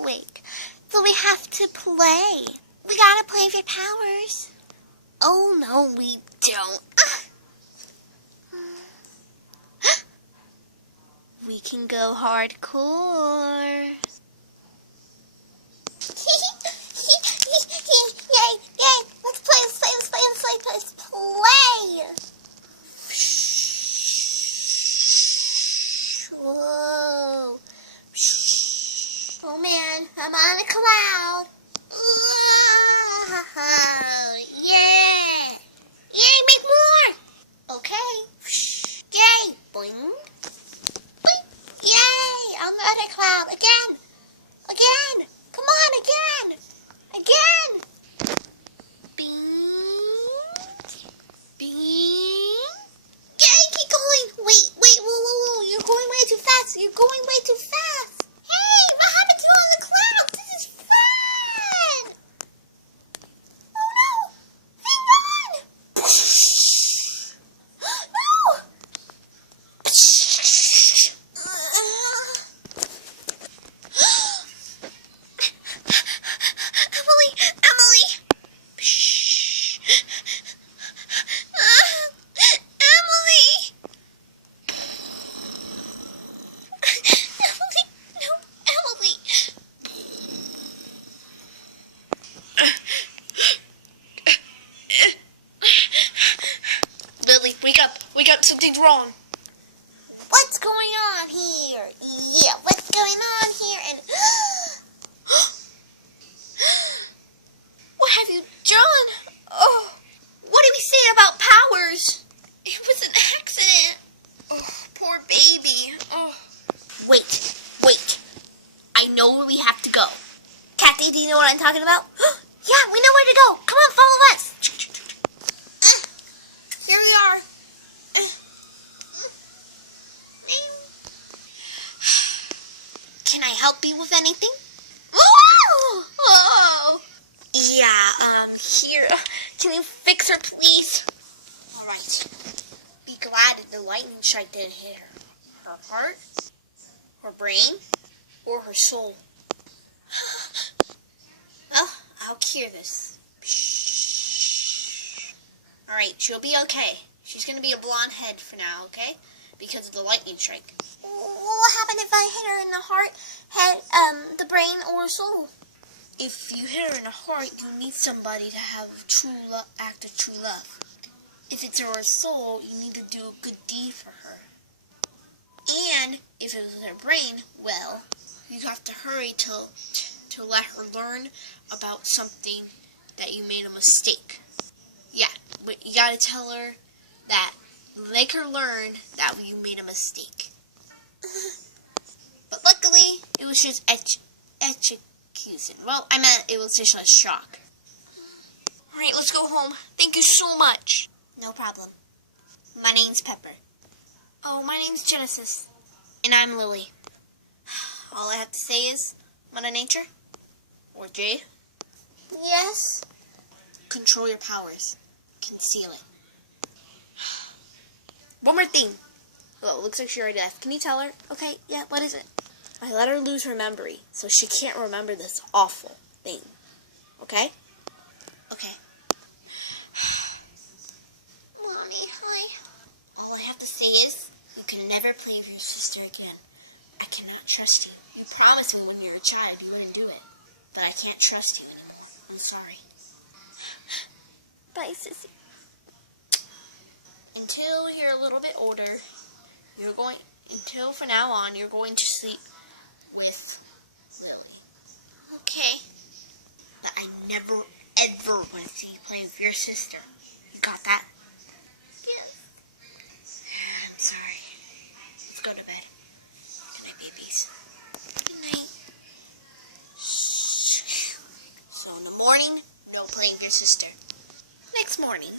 awake. So we have to play. We gotta play for powers. Oh, no, we don't. We can go hardcore. Yay, yay. Let's play. Whoa. Oh, man, I'm on a cloud. Yeah. Yay, make more. Okay. Yay. Boing. Yay! On the other cloud. Again. Come on, again. Bing. Bing. Yay, keep going. Wait. Whoa. You're going way too fast. Hey, what happened to you on the cloud? This is fun. Oh, no. Hang on. No. Emily! Lily, wake up, something's wrong. What's going on here? Yeah, what's going on here? And What have you done? Oh, what did we say about powers? It was an accident. Oh, poor baby. Oh. wait. I know where we have to go. Kathy, do you know what I'm talking about? Yeah, we know where to go. Come on, follow us. Here we are. Can I help you with anything? Oh. Yeah, here. Can you fix her, please? All right. Be glad that the lightning strike didn't hit her. Her heart, her brain, or her soul. Well, I'll cure this. All right, she'll be okay. She's going to be a blonde head for now, okay? Because of the lightning strike. What happened if I hit her in the heart, head, the brain, or soul? If you hit her in the heart, you need somebody to have act of true love. If it's her soul, you need to do a good deed for her. And if it was her brain, well, you have to hurry to let her learn about something that you made a mistake. Yeah, but you gotta tell her that, make her learn that you made a mistake. But luckily, it was just execution. Well, I meant it was just a shock. Alright, let's go home. Thank you so much. No problem. My name's Pepper. Oh, my name's Genesis. And I'm Lily. All I have to say is, Mother Nature, or Jade. Yes? Control your powers. Conceal it. One more thing. Oh, it looks like she already left. Can you tell her? Okay, yeah, what is it? I let her lose her memory, so she can't remember this awful thing. Okay? Okay. Mommy, hi. All I have to say is, you can never play with your sister again. I cannot trust you. You promised me when you were a child you wouldn't do it. But I can't trust you anymore. I'm sorry. Bye, sissy. Until you're a little bit older, until from now on, you're going to sleep with Lily. Okay. But I never, ever want to see you playing with your sister. You got that? Yes. I'm sorry. Let's go to bed. Good night, babies. Good night. So in the morning, no playing with your sister. Next morning.